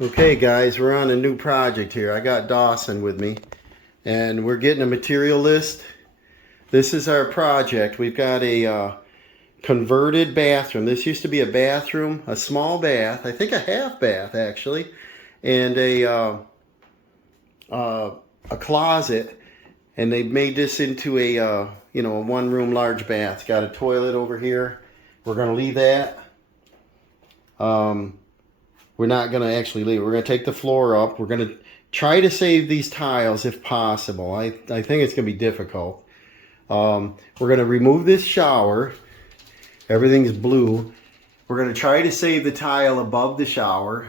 Okay guys, we're on a new project here. I got Dawson with me and we're getting a material list. This is our project. We've got a converted bathroom. This used to be a bathroom, a small bath, I think a half bath actually, and a closet, and they've made this into a a one room large bath. It's got a toilet over here. We're going to leave that. We're not going to actually leave it. We're going to take the floor up. We're going to try to save these tiles if possible. I think it's going to be difficult. We're going to remove this shower. Everything's blue. We're going to try to save the tile above the shower.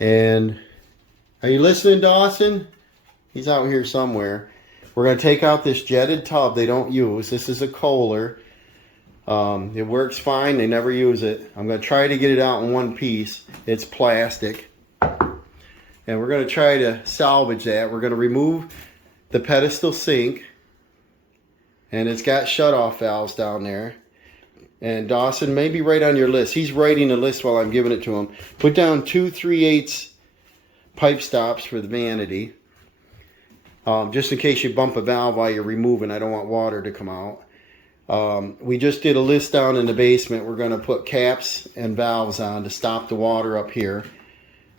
And are you listening, Dawson? He's out here somewhere. We're going to take out this jetted tub they don't use. This is a Kohler. It works fine. They never use it. I'm going to try to get it out in one piece. It's plastic. And we're going to try to salvage that. We're going to remove the pedestal sink. And it's got shut-off valves down there. And Dawson, maybe write on your list. He's writing a list while I'm giving it to him. Put down 2 3/8 pipe stops for the vanity. Just in case you bump a valve while you're removing. I don't want water to come out. We just did a list down in the basement. We're going to put caps and valves on to stop the water up here.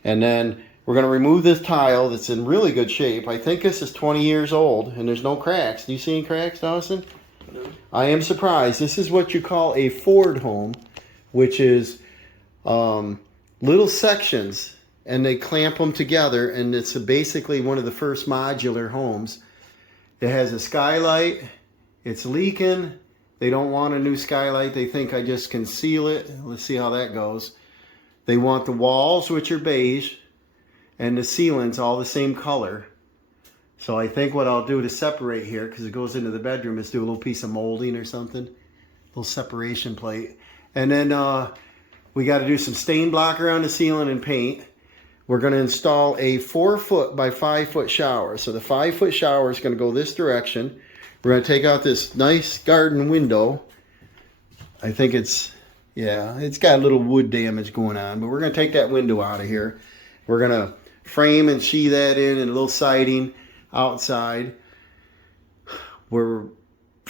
And then we're going to remove this tile that's in really good shape. I think this is 20 years old and there's no cracks. Do you see any cracks, Dawson? No. I am surprised. This is what you call a Ford home, which is little sections, and they clamp them together, and it's basically one of the first modular homes. It has a skylight. It's leaking. They don't want a new skylight. They think I just conceal it. Let's see how that goes. They want the walls, which are beige, and the ceilings all the same color. So I think what I'll do to separate here, because it goes into the bedroom, is do a little piece of molding or something. A little separation plate. And then we got to do some stain block around the ceiling and paint. We're going to install a 4-foot by 5-foot shower. So the 5-foot shower is going to go this direction. We're going to take out this nice garden window. I think it's got a little wood damage going on, but we're going to take that window out of here. We're going to frame and sheathe that in and a little siding outside. For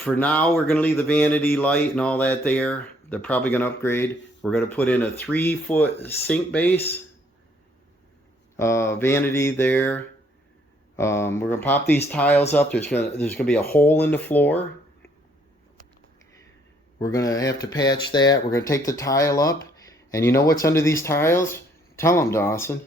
now, we're going to leave the vanity light and all that there. They're probably going to upgrade. We're going to put in a 3-foot sink base. Vanity there. We're going to pop these tiles up. There's going to be a hole in the floor. We're going to have to patch that. We're going to take the tile up. And you know what's under these tiles? Tell them, Dawson.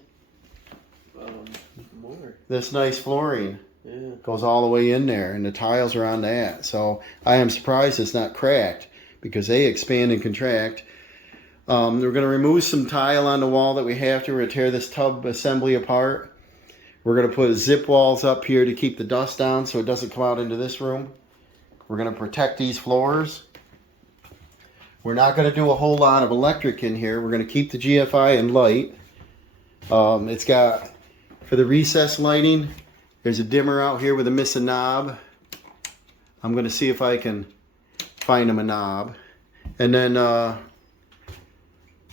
More. This nice flooring. Yeah. Goes all the way in there. And the tiles are on that. So I am surprised it's not cracked, because they expand and contract. We're going to remove some tile on the wall that we have to. We're going to tear this tub assembly apart. We're going to put zip walls up here to keep the dust down so it doesn't come out into this room. We're going to protect these floors. We're not going to do a whole lot of electric in here. We're going to keep the GFI and light. It's got, for the recessed lighting, there's a dimmer out here with a missing knob. I'm going to see if I can find him a knob. And then,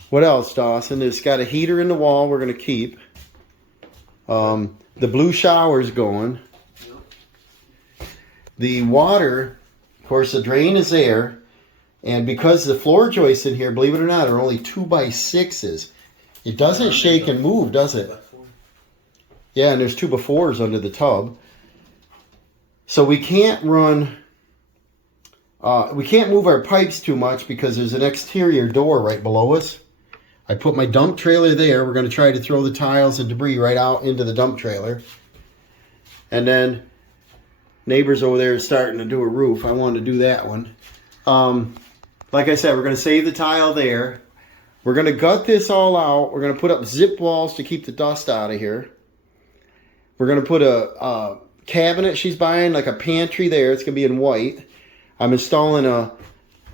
what else, Dawson? It's got a heater in the wall we're going to keep. The blue shower's going. The water, of course, the drain is there. And because the floor joists in here, believe it or not, are only 2x6s, it doesn't shake and move, does it? Yeah, and there's 2x4s under the tub. So we can't run, we can't move our pipes too much because there's an exterior door right below us. I put my dump trailer there. We're going to try to throw the tiles and debris right out into the dump trailer. And then neighbors over there are starting to do a roof. I wanted to do that one. Like I said, we're going to save the tile there. We're going to gut this all out. We're going to put up zip walls to keep the dust out of here. We're going to put a cabinet she's buying, like a pantry there. It's going to be in white. I'm installing a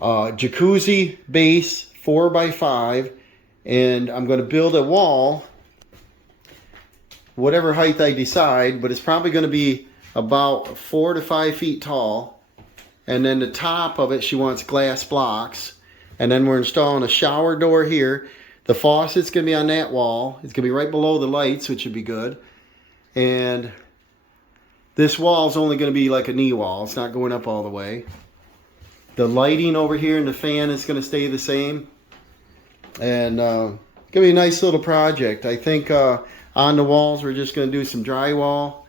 jacuzzi base 4x5. And I'm going to build a wall, whatever height I decide, but it's probably going to be about 4 to 5 feet tall. And then the top of it, she wants glass blocks. And then we're installing a shower door here. The faucet's going to be on that wall. It's going to be right below the lights, which would be good. And this wall is only going to be like a knee wall. It's not going up all the way. The lighting over here and the fan is going to stay the same. And it's going to be a nice little project. I think on the walls we're just going to do some drywall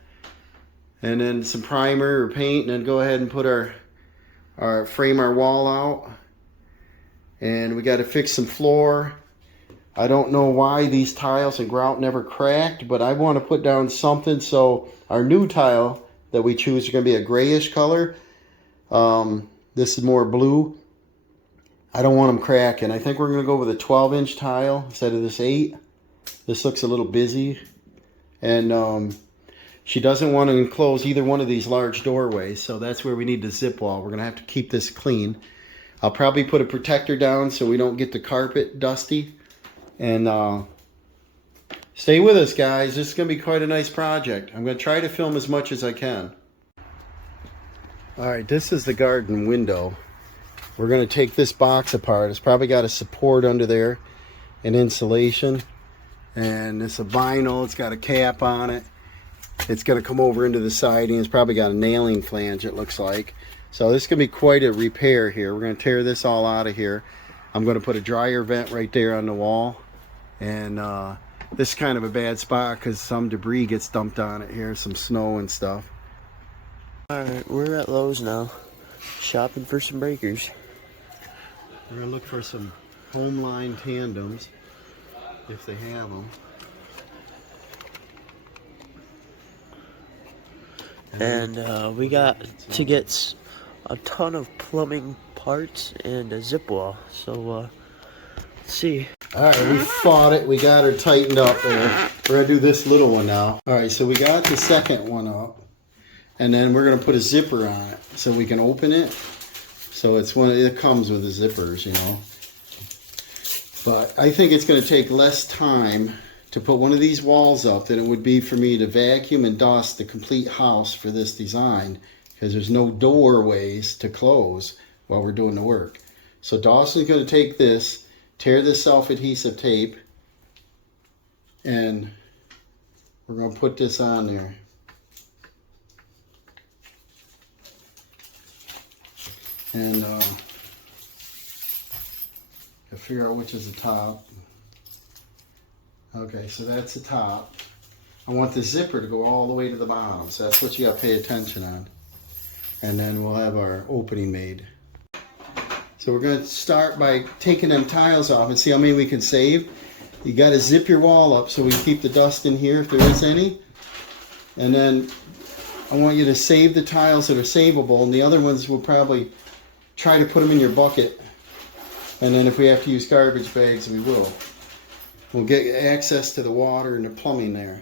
and then some primer or paint, and then go ahead and put our frame our wall out. And we got to fix some floor. I don't know why these tiles and grout never cracked, but I want to put down something so our new tile that we choose is going to be a grayish color. This is more blue. I don't want them cracking. I think we're going to go with a 12-inch tile instead of this 8. This looks a little busy. And she doesn't want to enclose either one of these large doorways, so that's where we need the zip wall. We're going to have to keep this clean. I'll probably put a protector down so we don't get the carpet dusty. And stay with us, guys. This is going to be quite a nice project. I'm going to try to film as much as I can. Alright, this is the garden window. We're going to take this box apart. It's probably got a support under there, an insulation, and it's a vinyl. It's got a cap on it. It's going to come over into the siding. It's probably got a nailing flange, it looks like. So this is going to be quite a repair here. We're going to tear this all out of here. I'm going to put a dryer vent right there on the wall. And this is kind of a bad spot because some debris gets dumped on it here, some snow and stuff. Alright, we're at Lowe's now, shopping for some breakers. We're going to look for some home line tandems, if they have them. And we got to get a ton of plumbing parts and a zip wall. So, let's see. Alright, we fought it. We got her tightened up there. We're going to do this little one now. Alright, so we got the second one up. And then we're going to put a zipper on it so we can open it. So it comes with the zippers, you know. But I think it's going to take less time to put one of these walls up than it would be for me to vacuum and dust the complete house for this design, because there's no doorways to close while we're doing the work. So Dawson's going to take this, tear this self-adhesive tape, and we're going to put this on there. And I'll figure out which is the top. Okay, so that's the top. I want the zipper to go all the way to the bottom, so that's what you got to pay attention on. And then we'll have our opening made. So we're going to start by taking them tiles off and see how many we can save. You got to zip your wall up so we can keep the dust in here if there is any. And then I want you to save the tiles that are savable, and the other ones we'll probably try to put them in your bucket. And then if we have to use garbage bags, we will. We'll get access to the water and the plumbing there.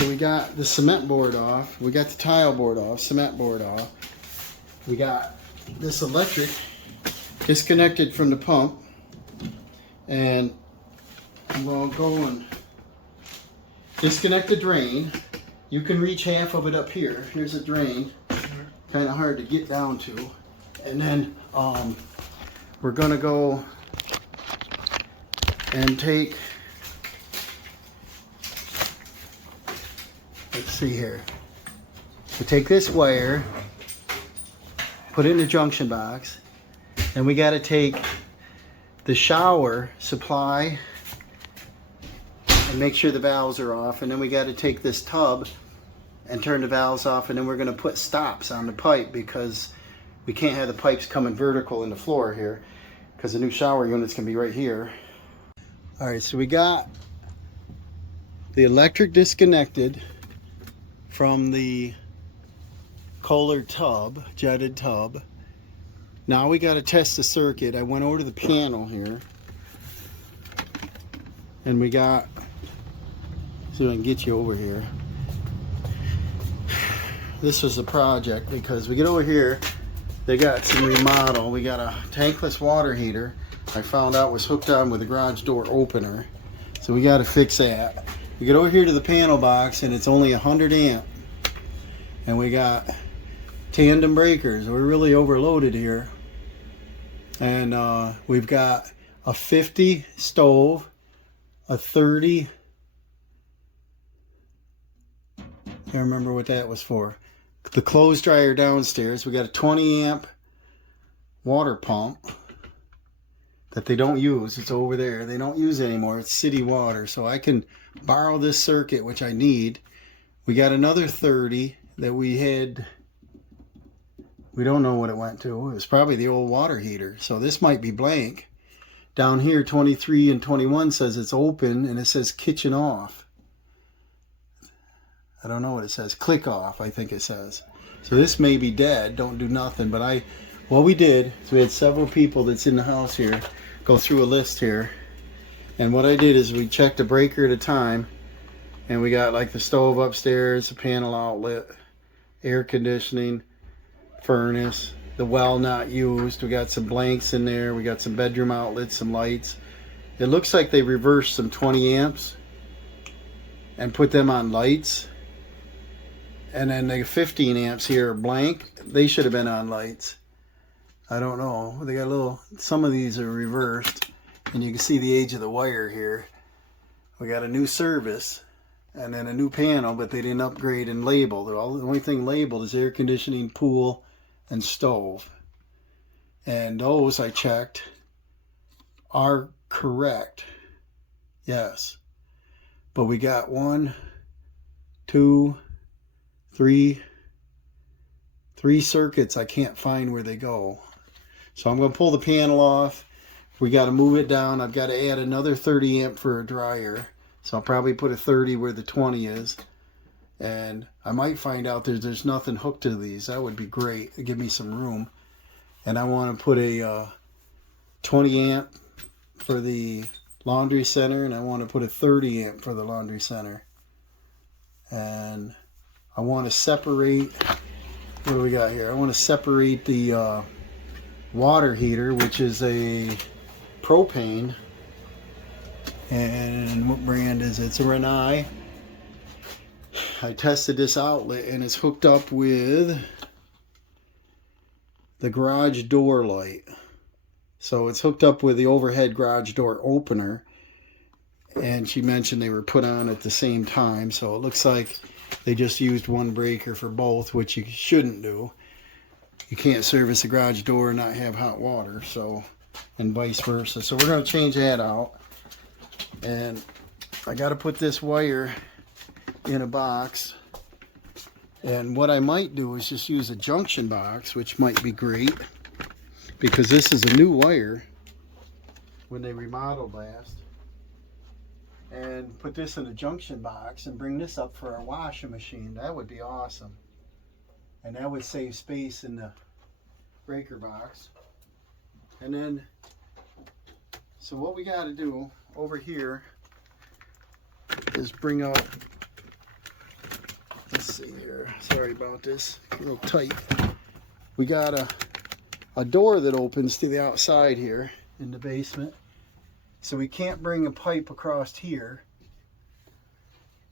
So we got the cement board off, we got the tile board off, cement board off. We got this electric disconnected from the pump, and I'm going to go and disconnect the drain. You can reach half of it up here. Here's a drain, kind of hard to get down to. And then we're going to go and take, let's see here. We take this wire, put it in the junction box, and we got to take the shower supply and make sure the valves are off, and then we got to take this tub and turn the valves off, and then we're going to put stops on the pipe because we can't have the pipes coming vertical in the floor here because the new shower unit's going to be right here. All right, so we got the electric disconnected from the Kohler tub, jetted tub. Now we got to test the circuit. I went over to the panel here, and we got, see if I can get you over here. This was a project because we get over here, they got some remodel. We got a tankless water heater I found out was hooked on with a garage door opener. So we got to fix that. We get over here to the panel box and it's only 100 amp. And we got tandem breakers. We're really overloaded here. And we've got a 50 stove, a 30, I can't remember what that was for. The clothes dryer downstairs. We got a 20 amp water pump that they don't use. It's over there. They don't use it anymore. It's city water. So I can borrow this circuit, which I need. We got another 30 that we had. We don't know what it went to. It was probably the old water heater. So this might be blank. Down here, 23 and 21 says it's open, and it says kitchen off. I don't know what it says. Click off, I think it says. So this may be dead. Don't do nothing. But what we did is we had several people that's in the house here go through a list here. And what I did is we checked a breaker at a time. And we got like the stove upstairs, a panel outlet, air conditioning, furnace, the well not used. We got some blanks in there. We got some bedroom outlets, some lights. It looks like they reversed some 20 amps and put them on lights. And then the 15 amps here are blank. They should have been on lights. I don't know. They got a little, some of these are reversed. And you can see the age of the wire here. We got a new service and then a new panel, but they didn't upgrade and label. The only thing labeled is air conditioning, pool, and stove. And those I checked are correct. Yes. But we got 1, 2, 3 circuits I can't find where they go. So I'm going to pull the panel off. We got to move it down. I've got to add another 30 amp for a dryer. So I'll probably put a 30 where the 20 is. And I might find out there's nothing hooked to these. That would be great. It'd give me some room. And I want to put a 20 amp for the laundry center. And I want to put a 30 amp for the laundry center. And I want to separate, what do we got here? I want to separate the water heater, which is a propane. And what brand is it? It's a Remodel. I tested this outlet and it's hooked up with the garage door light. So it's hooked up with the overhead garage door opener. And she mentioned they were put on at the same time. So it looks like they just used one breaker for both, which you shouldn't do. You can't service a garage door and not have hot water, so, and vice versa. So we're going to change that out. And I got to put this wire in a box. And what I might do is just use a junction box, which might be great, because this is a new wire when they remodeled last. And put this in a junction box and bring this up for our washing machine. That would be awesome. And that would save space in the breaker box. And then, so what we got to do over here is bring up, let's see here, sorry about this, real tight. We got a door that opens to the outside here in the basement. So we can't bring a pipe across here.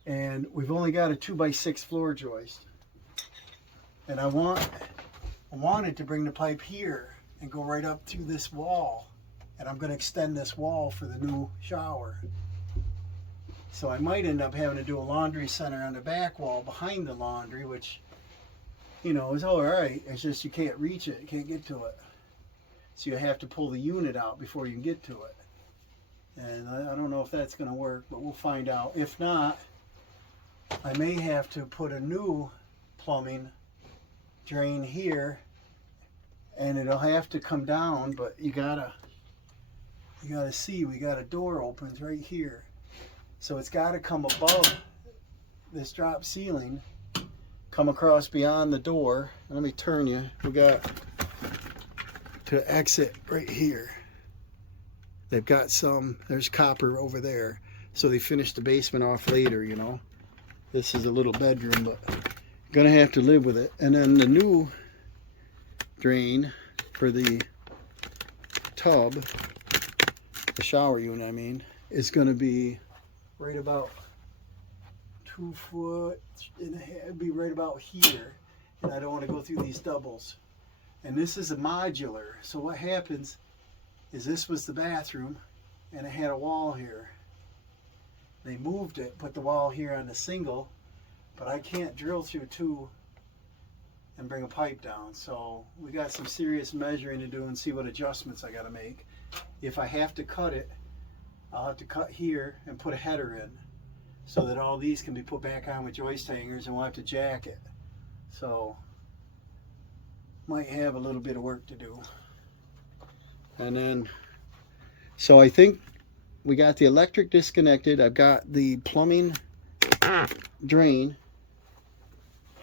And we've only got a 2x6 floor joist. And I wanted to bring the pipe here and go right up through this wall. And I'm going to extend this wall for the new shower. So I might end up having to do a laundry center on the back wall behind the laundry, which, you know, is all right. It's just you can't reach it. You can't get to it. So you have to pull the unit out before you can get to it. And I don't know if that's going to work, but we'll find out. If not, I may have to put a new plumbing drain here, and it'll have to come down, but you gotta see, we got a door opens right here. So it's got to come above this drop ceiling, come across beyond the door. Let me turn you. We got to exit right here. They've got there's copper over there. So they finished the basement off later, you know. This is a little bedroom, but gonna have to live with it. And then the new drain for the tub, the shower unit, I mean, is gonna be right about 2 foot and a half. It'd be right about here. And I don't want to go through these doubles. And this is a modular. So what happens is this was the bathroom and it had a wall here. They moved it, put the wall here on the single, but I can't drill through 2 and bring a pipe down. So we got some serious measuring to do and see what adjustments I got to make. If I have to cut it, I'll have to cut here and put a header in so that all these can be put back on with joist hangers, and we'll have to jack it. So might have a little bit of work to do. And then, so I think we got the electric disconnected. I've got the plumbing drain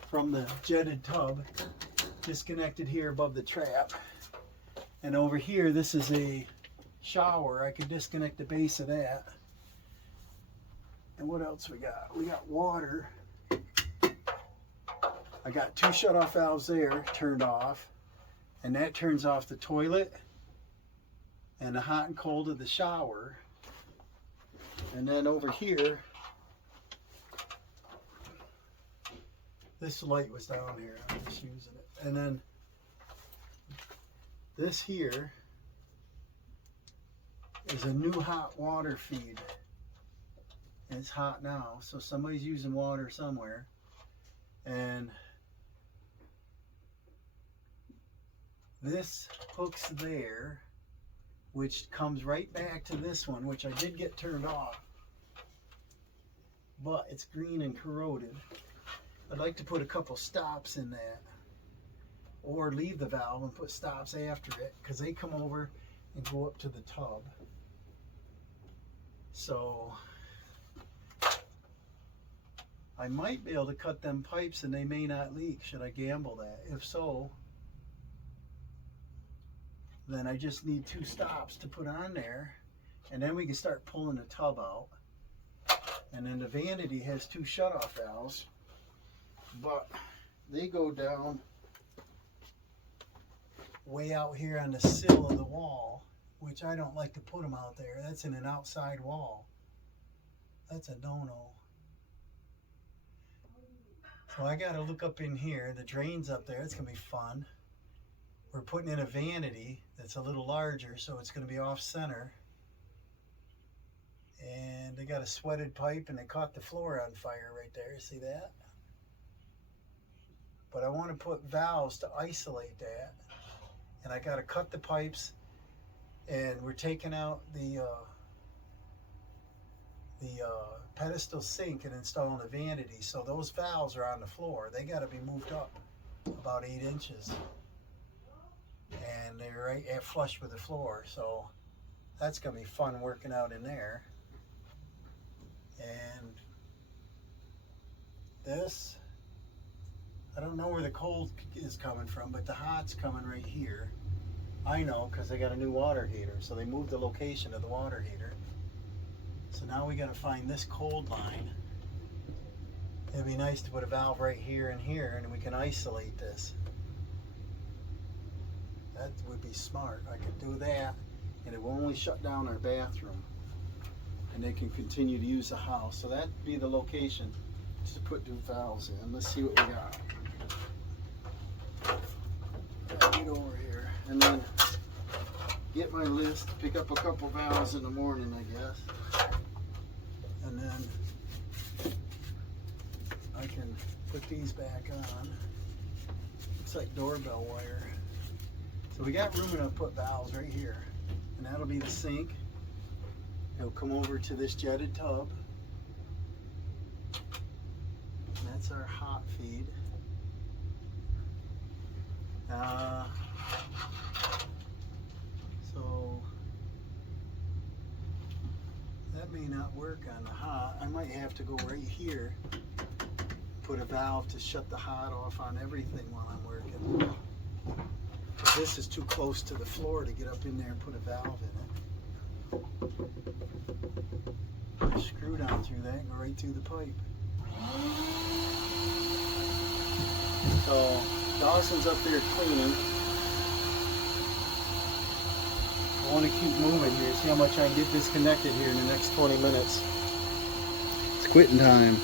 from the jetted tub disconnected here above the trap. And over here, this is a shower. I could disconnect the base of that. And what else we got? We got water. I got 2 shut-off valves there turned off. And that turns off the toilet and the hot and cold of the shower. And then over here, this light was down here. I'm just using it. And then this here is a new hot water feed. And it's hot now, so somebody's using water somewhere. And this hooks there, which comes right back to this one, which I did get turned off, but it's green and corroded. I'd like to put a couple stops in that, or leave the valve and put stops after it, because they come over and go up to the tub. So I might be able to cut them pipes and they may not leak. Should I gamble that? If so, then I just need 2 stops to put on there, and then we can start pulling the tub out. And then the vanity has 2 shut-off valves, but they go down way out here on the sill of the wall, which I don't like to put them out there. That's in an outside wall. That's a no-no. So I got to look up in here. The drain's up there. It's going to be fun. We're putting in a vanity that's a little larger, so it's going to be off center. And they got a sweated pipe, and they caught the floor on fire right there. See that? But I want to put valves to isolate that. And I got to cut the pipes, and we're taking out the pedestal sink and installing a vanity. So those valves are on the floor. They got to be moved up about 8 inches. And they're right at flush with the floor, so that's gonna be fun working out in there. And this, I don't know where the cold is coming from, but the hot's coming right here. I know, because they got a new water heater, so they moved the location of the water heater. So now we got to find this cold line. It'd be nice to put a valve right here and here, and we can isolate this. That would be smart. I could do that, and it will only shut down our bathroom, and they can continue to use the house. So that'd be the location to put 2 valves in. Let's see what we got. Get over here, and then get my list. Pick up a couple valves in the morning, I guess, and then I can put these back on. It's like doorbell wire. So we got room enough to put valves right here. And that'll be the sink. It'll come over to this jetted tub. And that's our hot feed. So that may not work on the hot. I might have to go right here, put a valve to shut the hot off on everything while I'm working. 'Cause this is too close to the floor to get up in there and put a valve in it. Screw down through that and go right through the pipe. So Dawson's up there cleaning. I want to keep moving here, see how much I can get disconnected here in the next 20 minutes. It's quitting time.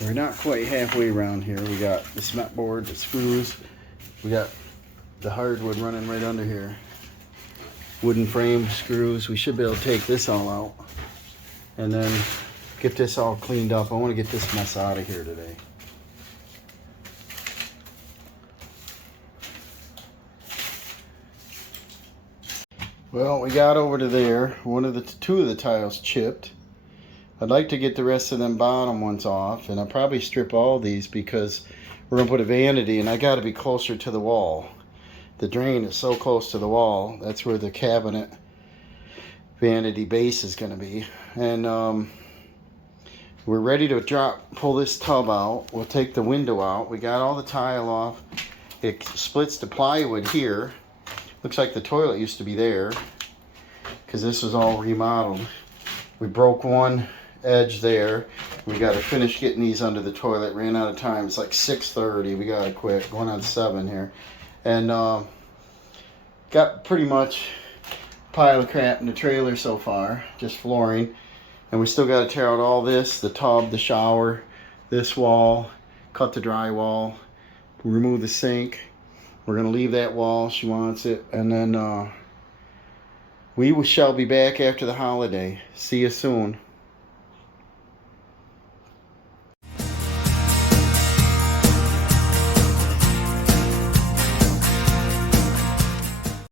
We're not quite halfway around here. We got the cement board, the screws. We got the hardwood running right under here. Wooden frame screws. We should be able to take this all out and then get this all cleaned up. I want to get this mess out of here today. Well, we got over to there. Two of the tiles chipped. I'd like to get the rest of them bottom ones off, and I'll probably strip all these because we're gonna put a vanity, and I got to be closer to the wall. The drain is so close to the wall. That's where the cabinet vanity base is gonna be, and we're ready to pull this tub out. We'll take the window out. We got all the tile off. It splits the plywood here. Looks like the toilet used to be there because this was all remodeled. We broke one edge there. We got to finish getting these under the toilet. Ran out of time. It's like 6:30. We got to quit. Going on 7 here. And got pretty much a pile of crap in the trailer so far. Just flooring. And we still got to tear out all this. The tub, the shower, this wall. Cut the drywall. Remove the sink. We're going to leave that wall. She wants it. And then we shall be back after the holiday. See you soon.